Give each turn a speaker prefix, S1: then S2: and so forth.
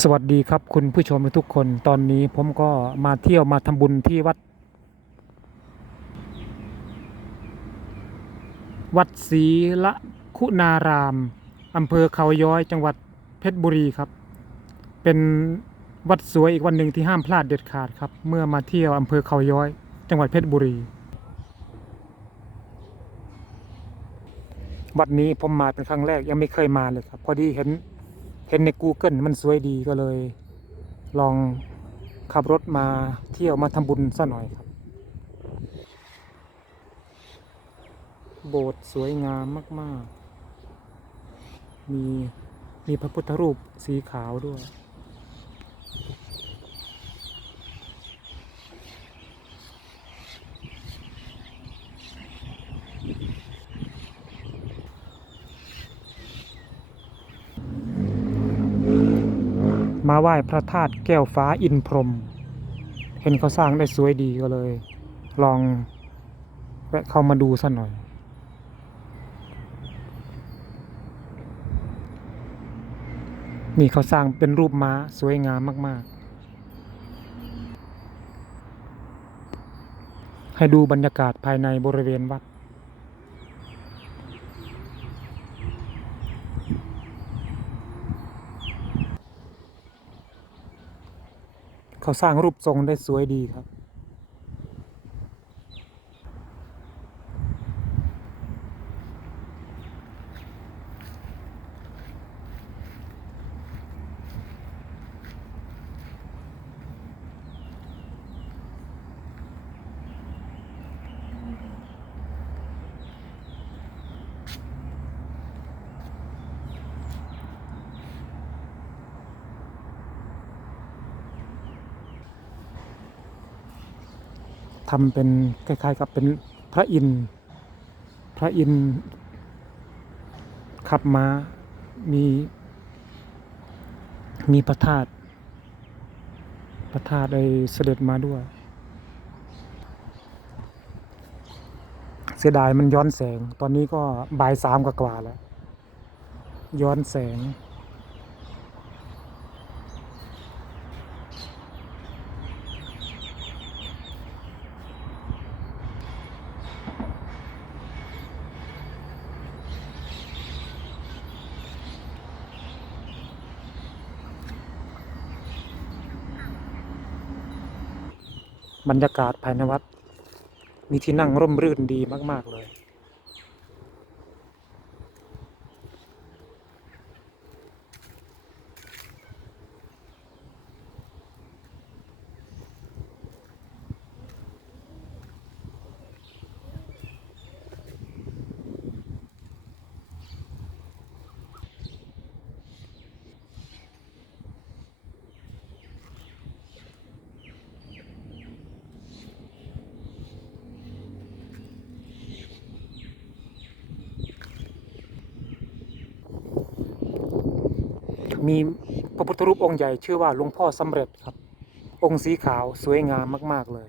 S1: สวัสดีครับคุณผู้ชมทุกคนตอนนี้ผมก็มาเที่ยวมาทำบุญที่วัด วัดศรีละคุณารามอำเภอเขาย้อยจังหวัดเพชรบุรีครับ เป็นวัดสวยอีกวันหนึ่งที่ห้ามพลาดเด็ดขาดครับ เมื่อมาเที่ยวอำเภอเขาย้อย จังหวัดเพชรบุรี วัดนี้ผมมาเป็นครั้งแรกยังไม่เคยมาเลยครับ พอดีเห็น เห็นใน Google มันสวยดีก็เลย ลองขับรถมาเที่ยวมาทำบุญซะหน่อยครับ โบสถ์สวยงามมาก ๆ มีมีพระพุทธรูปสีขาวด้วย มาไหว้พระธาตุแก้วฟ้าอินพรหมเห็นเขาสร้างได้สวยดีก็เลย ลองแวะเข้ามาดูสักหน่อย นี่เขาสร้างเป็นรูปม้าสวยงามมาก ๆ ให้ดูบรรยากาศภายในบริเวณวัด เขาสร้างรูปทรงได้สวยดีครับ ทำเป็นคล้ายๆกับเป็นพระอินทร์พระอินทร์ขับม้ามี มีพระธาตุพระธาตุได้เสด็จมาด้วย เสียดายมันย้อนแสง ตอนนี้ก็บ่ายสามกว่าแล้ว ย้อนแสง บรรยากาศภายในวัด มีที่นั่งร่มรื่นดีมาก ๆ เลย มีพระพุทธรูปองค์ใหญ่ชื่อว่าหลวงพ่อสำเร็จครับ องค์สีขาวสวยงามมาก ๆ เลย